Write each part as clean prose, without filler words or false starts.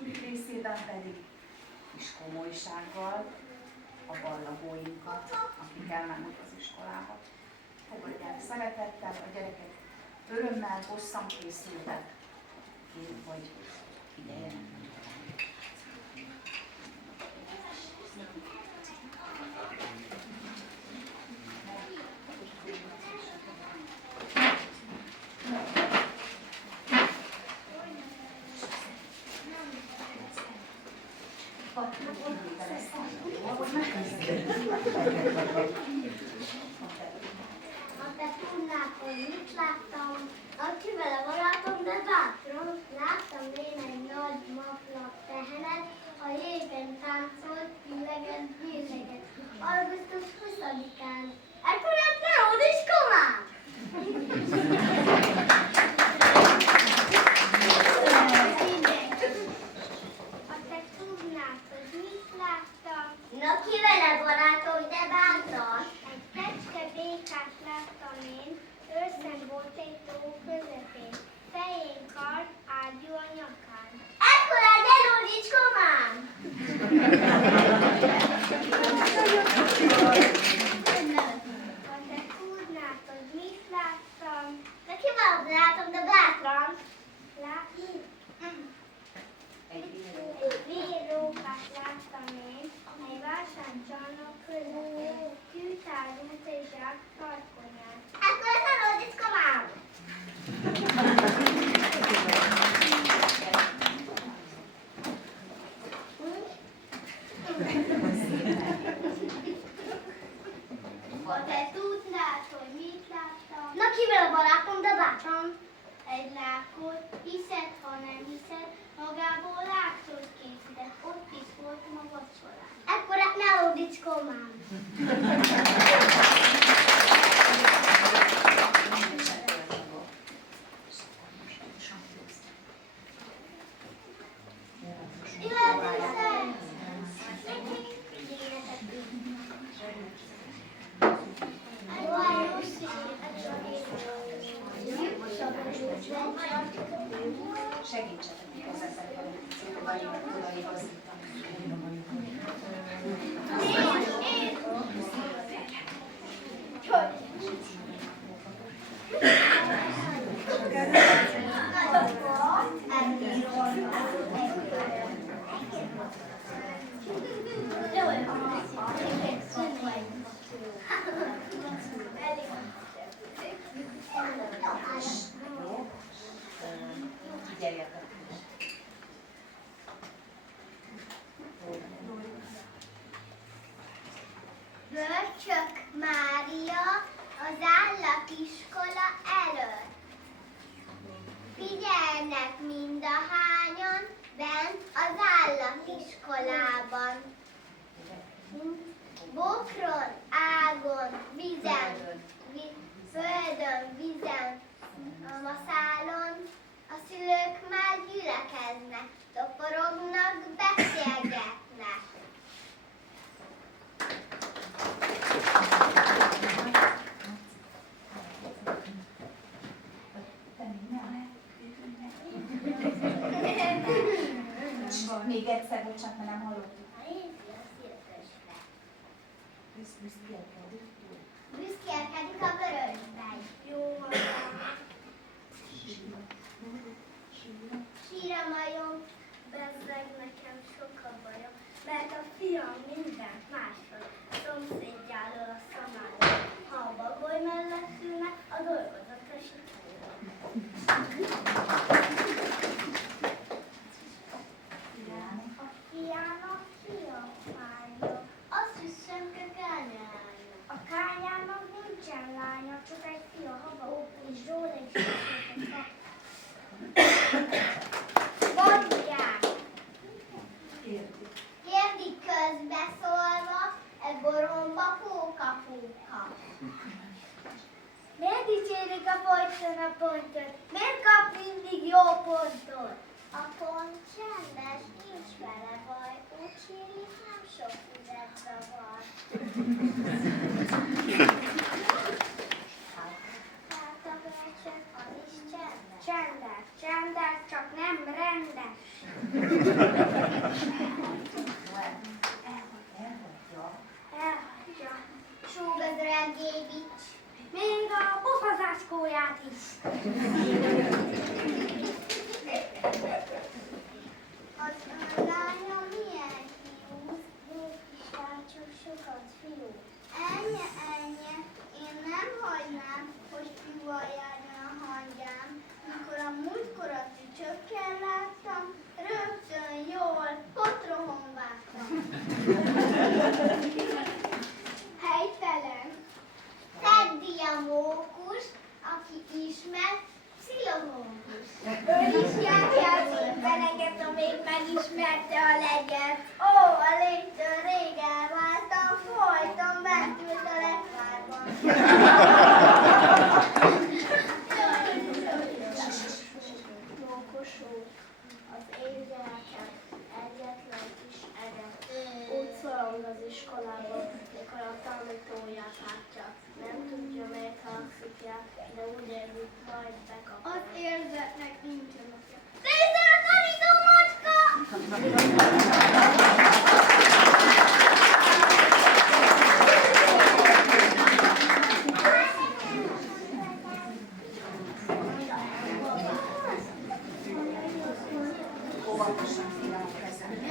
második részében pedig kis komolysággal a ballagóinkat, akik elmennek az iskolába. Fogadják szeretettel, a gyerekek örömmel, hosszan készültek, hogy ideje. Ha te tudnád, hogy mit láttam, akivel a barátom, de bátran, láttam én egy nagy maklap tehenet, a jégen táncolt, pillegett, bírleget. Augusztus 20-án. Ekkor jött le ódiskomám! Ha te tudnád, hogy mit láttam, na kivele barátom, de bátran. Egy kecske békát láttam én, őszen volt egy tó közepén, fején kard, ágyú a nyakán. Ekkora delódicskomám! Ha te tudnád, hogy mit láttam, de kivel látom, de bátran. Látni? Egy vírókát láttam én, egy vásárcsarnok közül, tűtárút és zsák tarkonyán. Ekkor ez a ródiszkomám! Ha te tudnád, hogy mit láttam. Na kivel a barátom, de bátran? Egy lákot, hiszed, ha nem hiszed, magából lákot készített, ott is voltam a vacsorán. Ekkor ne ódicskomám! Segítsetek még az ezekben a odaigazítani. Figyeljetek! Görcsök Mária az állatiskola előtt. Figyelnek mindahányan bent az állatiskolában. Bokron, ágon, vizen, földön, vizen, a szálon, a szülők már gyülekeznek, toporognak, beszélgetnek. Még egyszer, bocsánat, mert nem hallottuk. Büszkélkedik a vörösben. Jó van. Sír a majom, bezzeg nekem sok a bajom, mert a fiam mindent másról, szomszédjáról a szamáról. Ha a bagoly mellett ülne, a dolgozatra sikerül. A fiának fia mája, azt hiszem, kányánya. A kányának nincsen lánya, csak egy fia haba, és róla is beszéltek. Mondják! Kérdik közbeszólva, e goromba póka-póka. Miért dicsérik a folyton a pontot? Miért kap mindig jó pontot? A pont csendes, nincs vele baj, úgy hívjuk, nem sok ügyet zavar. Hát a bölcsök, az is csendes. Csendes, csak nem rendes. rendes. Elhagyja. Súgazrendjévics. Még a pofazáskóját is. Az önlánya milyen fiú? Végig csak sokat fiú. Ennyi, én nem hagynám, hogy fiúval járjon a hangyám. Mikor a múltkor a tücsökkel láttam, rögtön jól potrohombáltam. Helytelen. Szeddi a mókus, aki ismer, Szilohónkus. Ő is járja az étbeneket, amíg megismerte a legyet. Ó, a légtől rég elváltam, folyton bent ült a lekvárban. Mókosú, az éjjeleket egyetlen kis eget. Úgy szorong az iskolában, mikor a tanítóját látja. Nem tudja, melyik hangszikja, de úgy érzi, majd bekap. Az érzetnek nincsen apja. Nézzel a tanító macska! Óvatosan szívem a kezembe.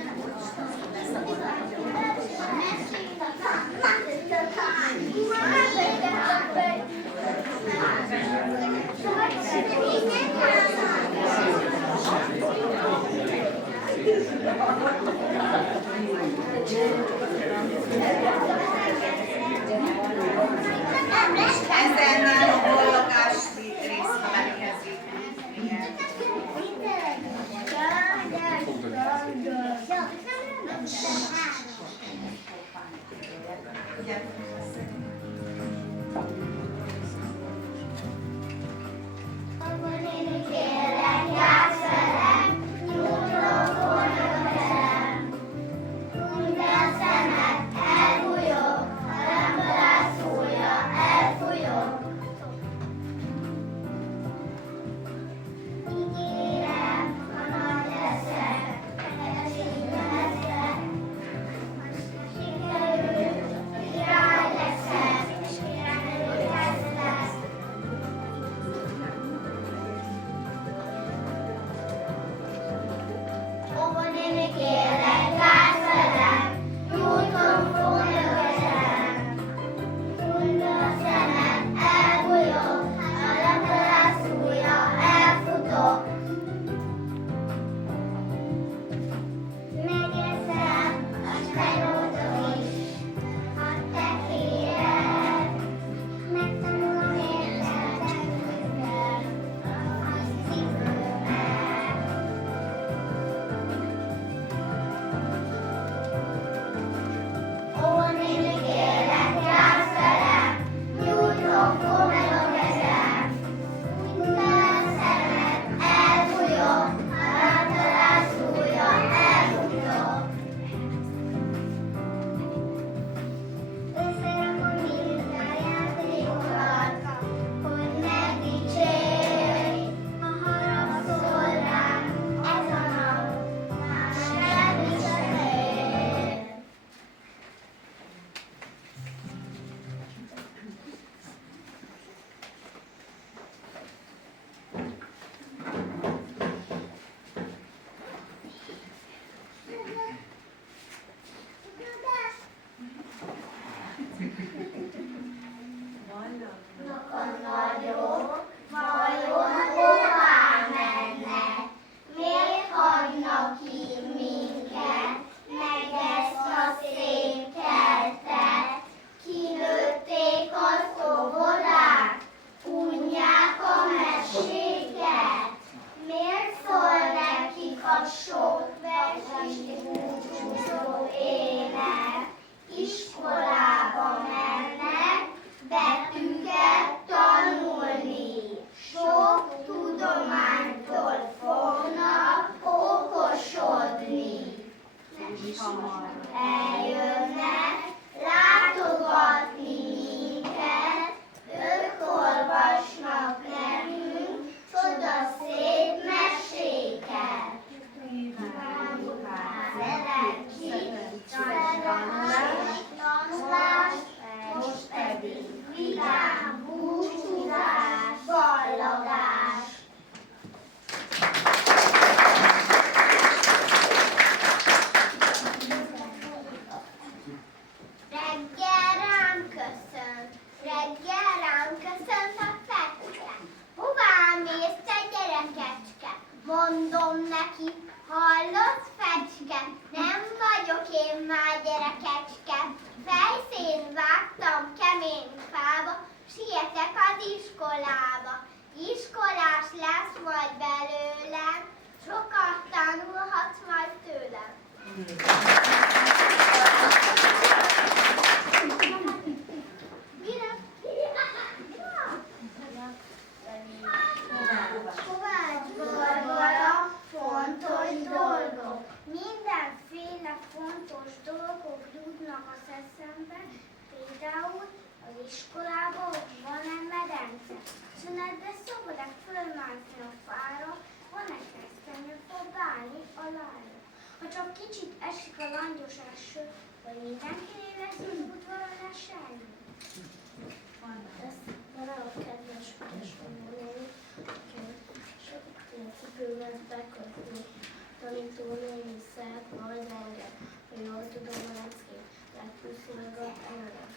Ezzel nem a bollogási rész következik. Igen. mondom neki, hallod, fecske, nem vagyok én már gyerekecske. Fejszén vágtam kemény fába, sietek az iskolába. Iskolás lesz majd belőlem, sokat tanulhatsz majd tőlem. Kovács Barbara, fontos dolgok. Mindenféle fontos dolgok jutnak az eszembe, például az iskolában van-e medence. Szünetben szabad-e fölmászni a fára, van-e kesztenyő, fog állni a lára. Ha csak kicsit esik a langyos eső, vagy mindenkinél leszünk udvaron eselni. Ezt a kedves édesanyónéni, a cipőmet bekötni. Tanítónéni szeret majd engem, hogy jól tudom leckét, megkúszni meg a engem.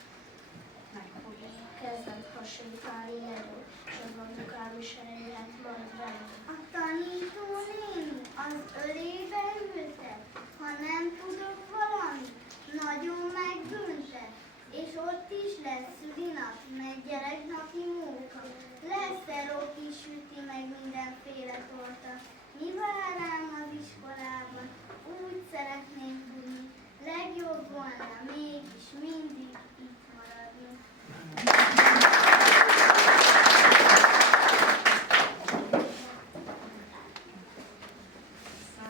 Kezdem hasonlítani nagyon, és az anyukám is eljöhet majd velem. A tanítónéni az ölébe ültet, ha nem tudok valamit, nagyon megbüntet. És ott is lesz szülinap, meg gyereknapi munka. Lesz-e roti, süti, meg mindenféle torta. Mi vár rám az iskolában? Úgy szeretném tudni, legjobb volna mégis mindig itt maradni.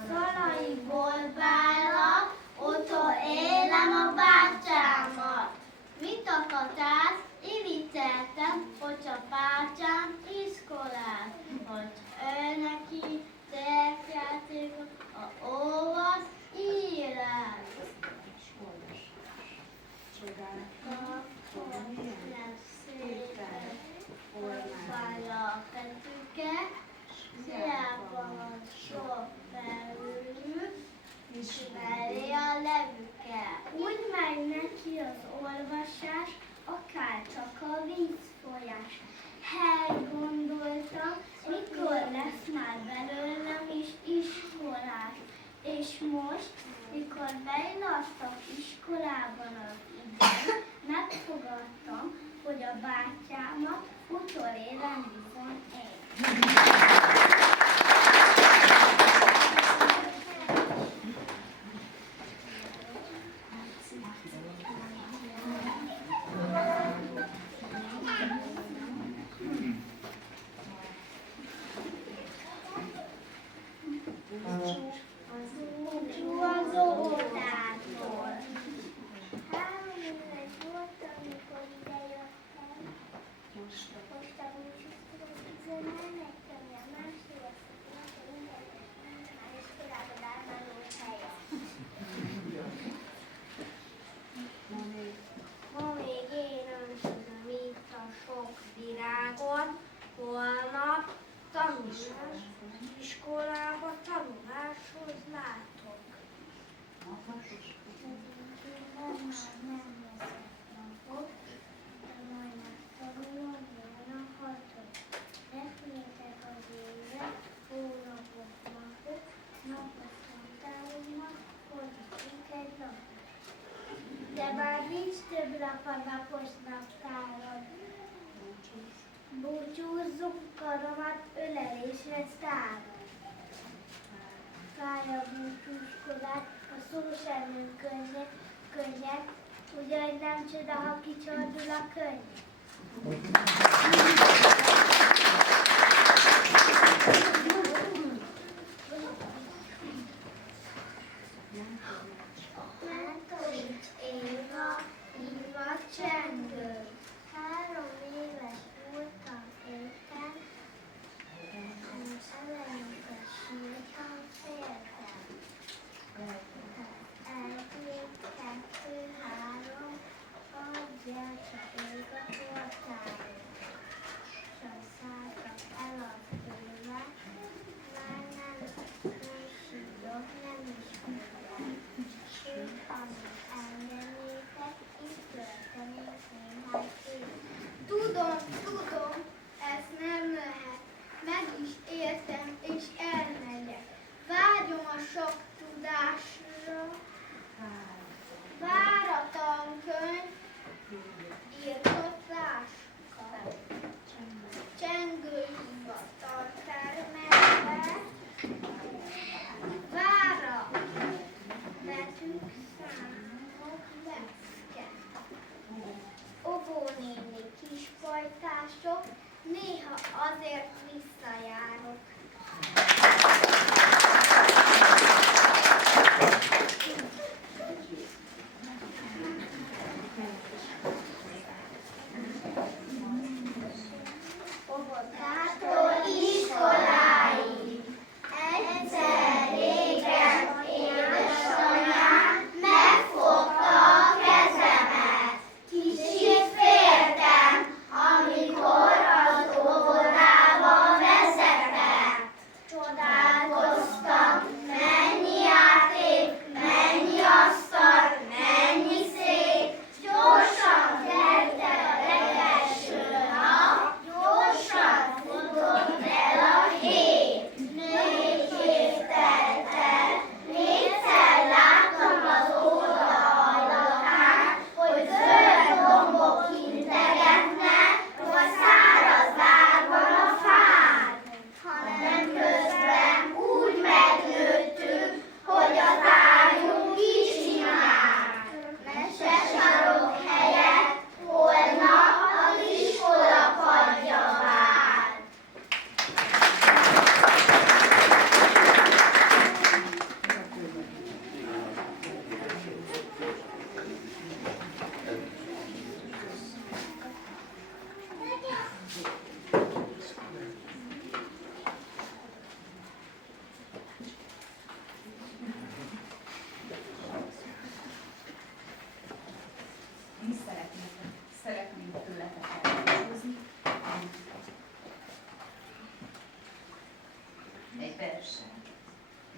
Szalaiból bálnak, otthon élem a bátyámat. Mit akartál? Irigyeltem, hogy a bátyám iskolát, hogy ő neki szerkjátékot, a olvas írás. Nem szépen, orválja a petüke, hiába van sok belőlük, ismeri a levüket. Úgy megy neki az olvasás, akár csak a vízfolyás. Elgondoltam, mikor lesz már belőlem is iskolás. És most, mikor beillattak iskolában az idén, megfogadtam, hogy a bátyámat utolérem bizony én. Holnap tanulás, iskolába tanuláshoz látok. Nem leszek napok, de majd megtanulom volna hatot. Repültek az évek, hónapok, napok, napos fordítsunk egy napot. De már nincs több nap a napos naptáron. Búcsúzzuk karomat ölelésre szárad. Fáj a búcsúskodás, a szó sem könnyed, ugyan nem csoda, ha kicsordul a könnyed. Mántorics Éva csengő. 3 éves voltam éppen, eleinte sírtam, féltem. 1, 2, 3, adjál csak ég a portáról.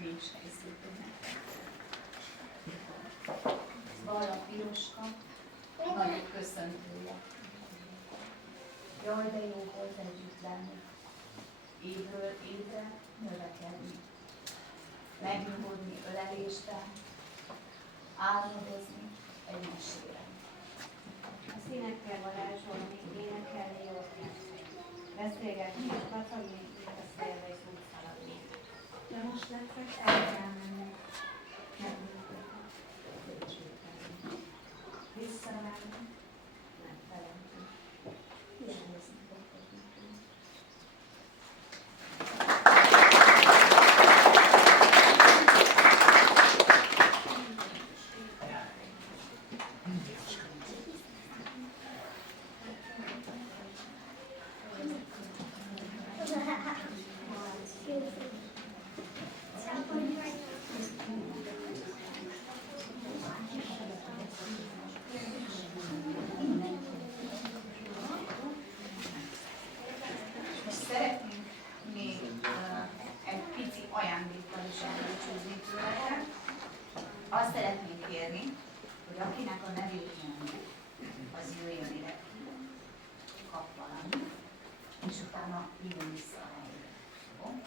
mi is készítünk nektek. Balla piroska, nagyon köszöntője. Jaj, de jó volt együtt lenni. Évről évre növekedni. Megnyugodni ölelésben, álmodozni egymásére. A színekkel varázsolni, énekelni, jól kell. Beszélgetni, kacagni, beszélve és úgy szaladni. De most nektek el kell menni. Visszavágni, megfelelni. Hiányozni fogtok nekünk. Most szeretnénk még egy pici ajándékkal is elbúcsúzni tőletek. Azt szeretnénk kérni, hogy akinek a nevét mondjuk, az jöjjön ide, kap valamit, és utána jön vissza a helyre. Jó?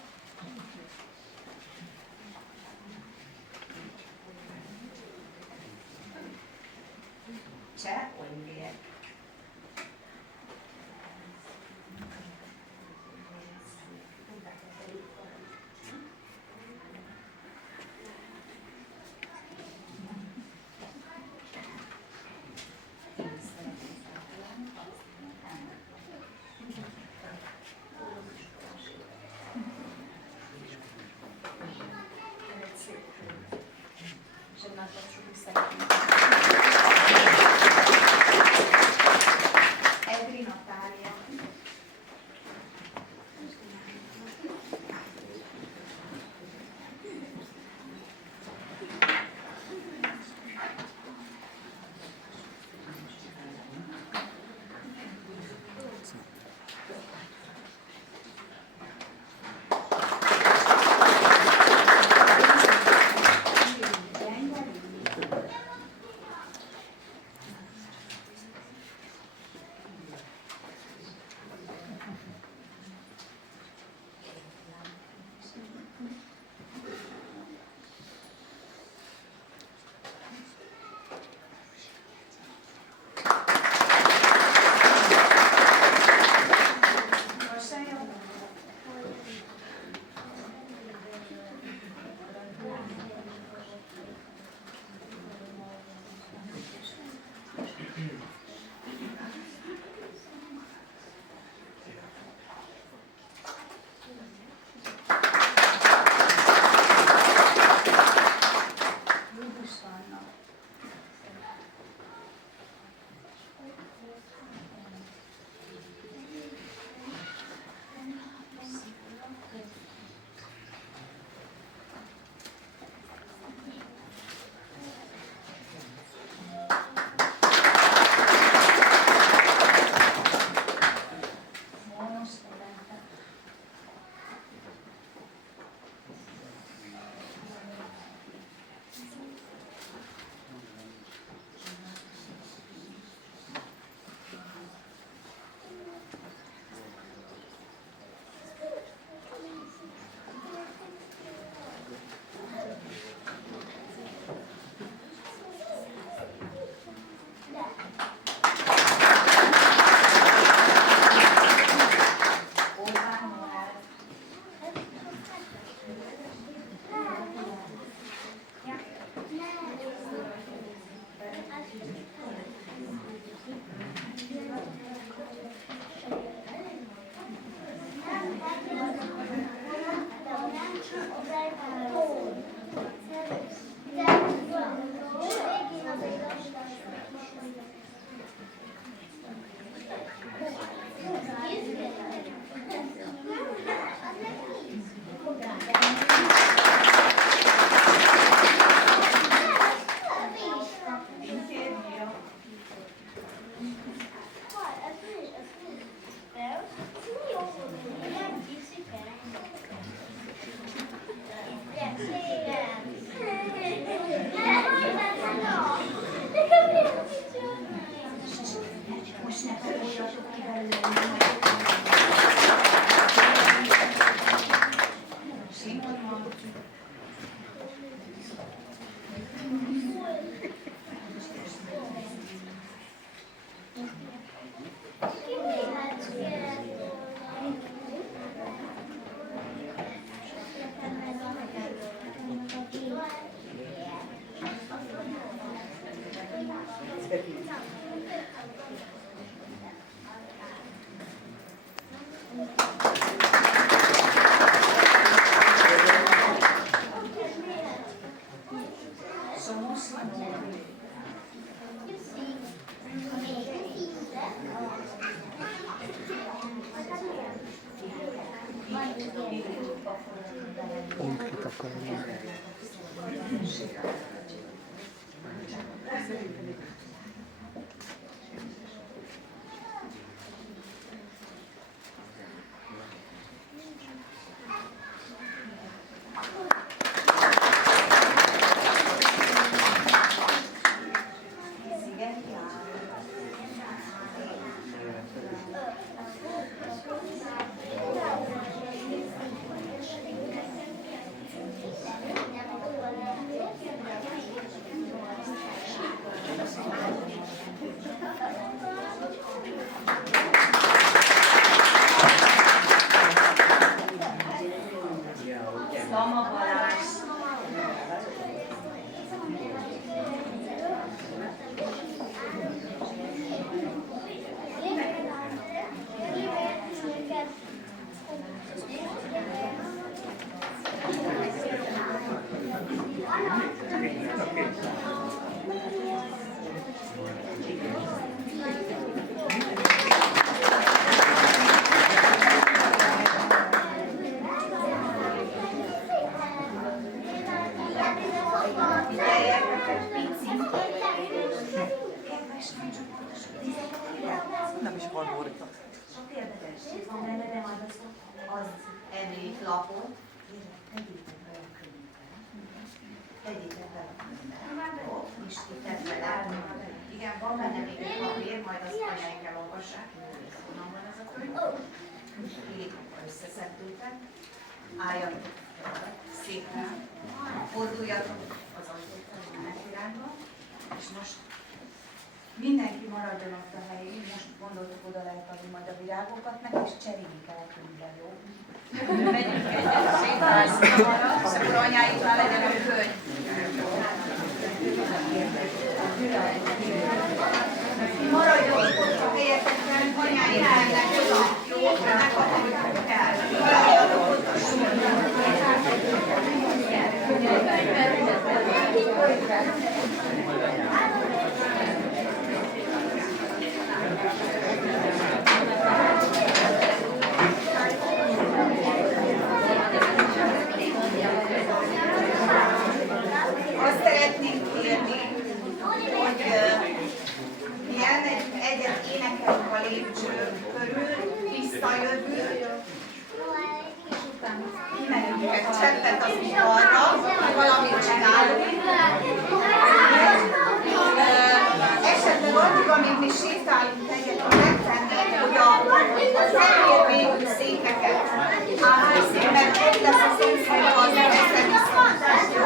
Cseh Olivier. És egy nagy tapsot is szeretnénk. Egri Natália. Nem is harmódítok. Sok érdekesség van benne, de majd azt az emléklapot, tegyétek bele a könyvbe. Tegyétek bele a könyvbe. Jó, és tedd bele. Igen, van benne még egy papír, majd azt anyáink elolvassák, hogy honnan van ez a könyv. Így összeszedtétek. Álljatok szépen, forduljatok az ajtót irányba, és most mindenki maradjon ott a helyén, most gondoltuk oda lehet adni majd a virágokat, meg és cseréljük el a könyvben, jó? Megyünk egyet sétálni, és akkor anyáinknál legyen a könyv. Maradjon ott a helyeteken, anyáink mennek oda, jó? Megkapjuk kell. Maradjatok ott a sorban. Azt szeretnénk kérni, hogy milyen egyet énekelünk a lépcső körül, visszajövünk, kimenünk egy cseppet az udvarra, valamit csinálunk. Esetleg addig, amíg mi sétálunk egyet, ha megtennénk, hogy a fehér végű székeket átviszik, mert ott lesz a szomszédban az össze-vissza. Jó?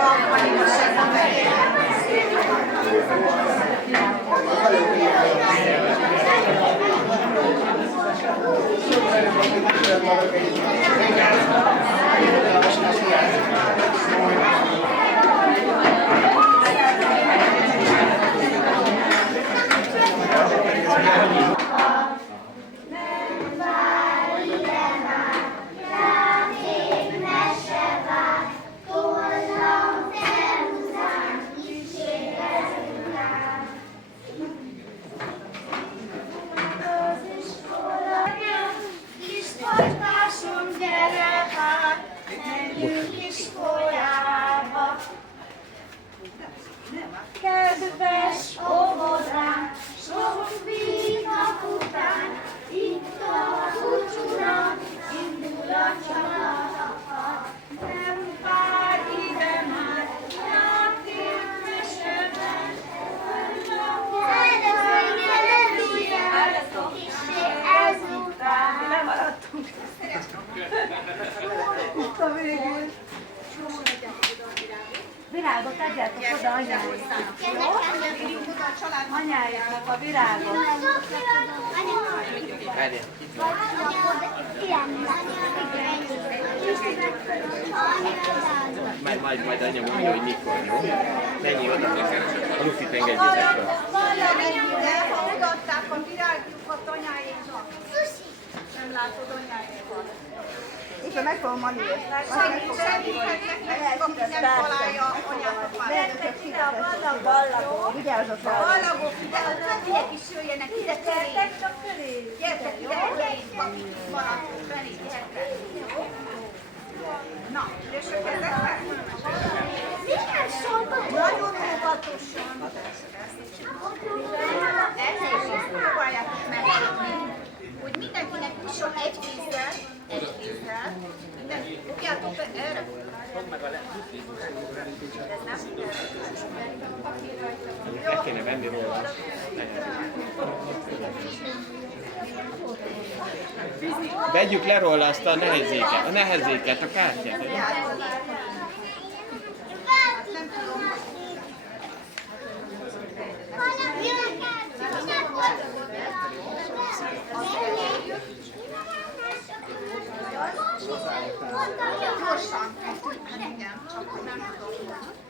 Akkor itt a segíteni. Kedves óvodánk, sok vívak után, itt a búcsúra, indul a család. Nem vár ide már, játék meseben, ezután. Lemaradtunk. Itt a végén. virágot adjátok oda anyájának, jó? Anyájának a virágot. Majd anya mondja, hogy mikor, jó? Menjél oda, a Lucit engedjétek be. Ha odaadták a virágjukat anyáéknak. Nem látod anyáékat. Itt meg fogom adni. Segíthetnek nekik, aki nem találja anyákat már. Mentek ide a ballagó. Vigyázzatok rá. Ballagok, ide a többiek is jöjjenek, ide köré. Gyertek csak köré. Gyertek ide köré, akik itt maradtunk, Feli, gyertek. Na, és a kezekbe? Nagyon óvatosan. Ezt próbáljátok megfogni, hogy mindenkinek jusson egy kézzel, mindenki, fogjátok be erre. Ez nem? Le kéne venni róla. Vegyük le róla azt a nehezéket, a kártyát. Gyorsan. Hát igen, csak nem tudom,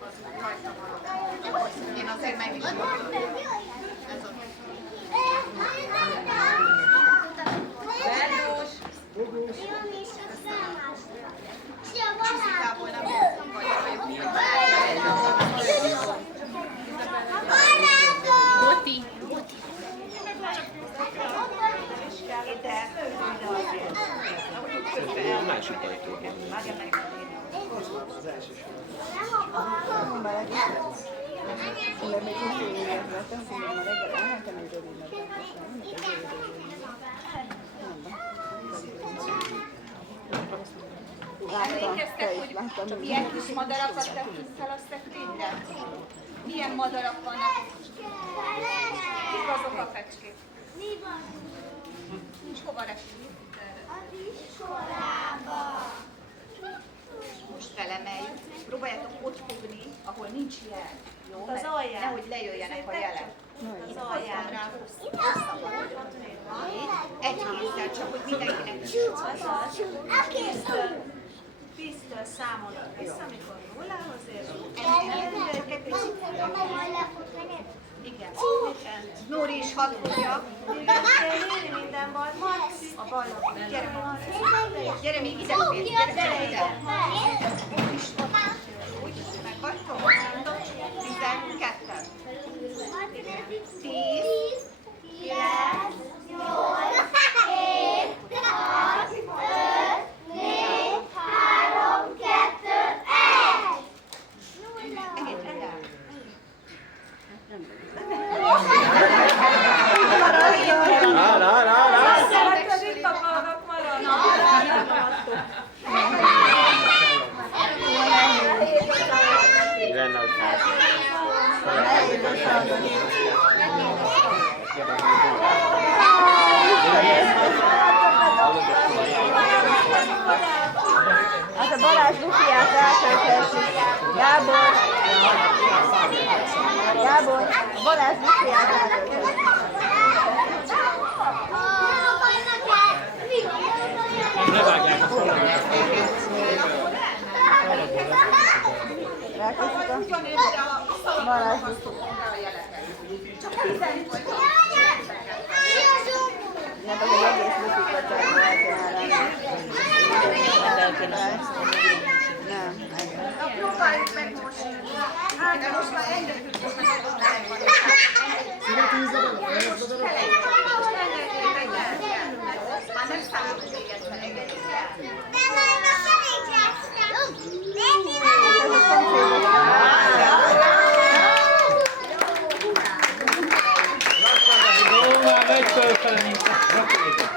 az rajta marad. Én azért meg is mondom. Ez ott. Verdós. Igazából nem tudtam, vagy vagyok. Boti. Szerintem a másik ajtó. Emlékeztek, hogy csak ilyen kis madarakat tettünk fel a szekrényre? Milyen madarak vannak? Kik azok a fecskék? Nincs hova repülni. Most felemeljük. Próbáljátok ott fogni, ahol nincs jel. Jó? Az alján. Nehogy lejöjjenek a jelek. Az alján. Egy kézzel csak, hogy mindenkinek Tíztől számolod vissza, amikor nullához érünk. igen. Nóri is hadd fogja. Érni minden bal, a bal. Gyere még ide, gyere ide. Úgy, megvagytok? 12. 10, 9, 8, 7, 6, 5, 4, 3, 2, 1. Egész el. Szereted itt akarnak maradni. Így lenne, hogy Hát a Balázs lufiát átöltessük. Gábor, a Balázs lufiát átöltessük. ne vágják a szalagot. Ráköszük a Balázs lufiát. Hát az egész lufikat nem, Próbáljuk meg most. De most már engedjük, most már már nem számít, hogy még egyszer engedjük el. Már megy fölfele, mint a rakéta.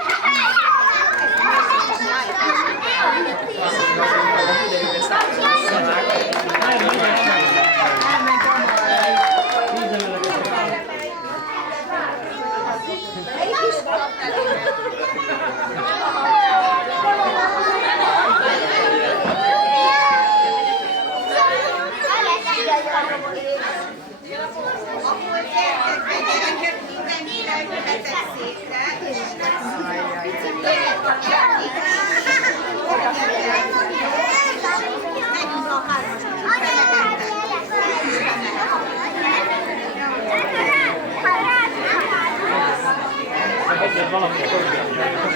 Valami